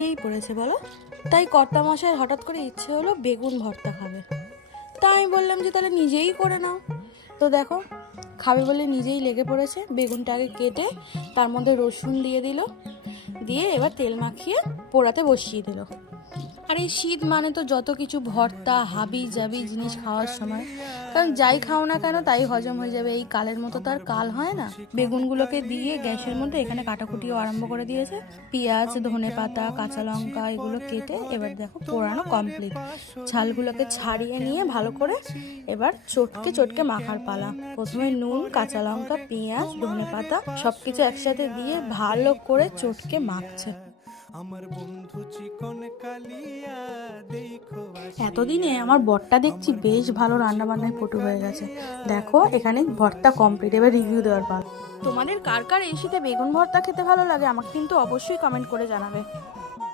এই পড়েছে বলো। তাই কর্তামশাইয়ের হঠাৎ করে ইচ্ছে হলো বেগুন ভর্তা খাবে। তাই আমি বললাম যে তাহলে নিজেই করে নাও। তো দেখো, খাবে বলে নিজেই লেগে পড়েছে। বেগুনটা আগে কেটে তার মধ্যে রসুন দিয়ে দিল, দিয়ে এবার তেল মাখিয়ে পোড়াতে বসিয়ে দিল। আর এই শীত মানে তো যত কিছু ভর্তা হাবি জাবি জিনিস খাওয়ার সময়, কারণ যাই খাও না কেন তাই হজম হয়ে যাবে, এই কালের মতো তার কাল হয় না। বেগুনগুলোকে দিয়ে গ্যাসের মধ্যে এখানে কাটাকুটিও আরম্ভ করে দিয়েছে। পেঁয়াজ, ধনে পাতা, কাঁচা লঙ্কা এগুলো কেটে এবার দেখো পোড়ানো কমপ্লিট। ছালগুলোকে ছাড়িয়ে নিয়ে ভালো করে এবার চটকে চটকে মাখার পালা। প্রথমে নুন, কাঁচা লঙ্কা, পেঁয়াজ, ধনে পাতা সবকিছু একসাথে দিয়ে ভালো করে চটকে মাখছে। এতদিনে আমার বরটা দেখছি বেশ ভালো রান্না বান্নায় পটু হয়ে গেছে। দেখো এখানে ভর্তা কমপ্লিট, এবার রিভিউ দেওয়ার পালা। তোমাদের কার কার এই শীতে বেগুন ভর্তা খেতে ভালো লাগে আমাকে কিন্তু অবশ্যই কমেন্ট করে জানাবে।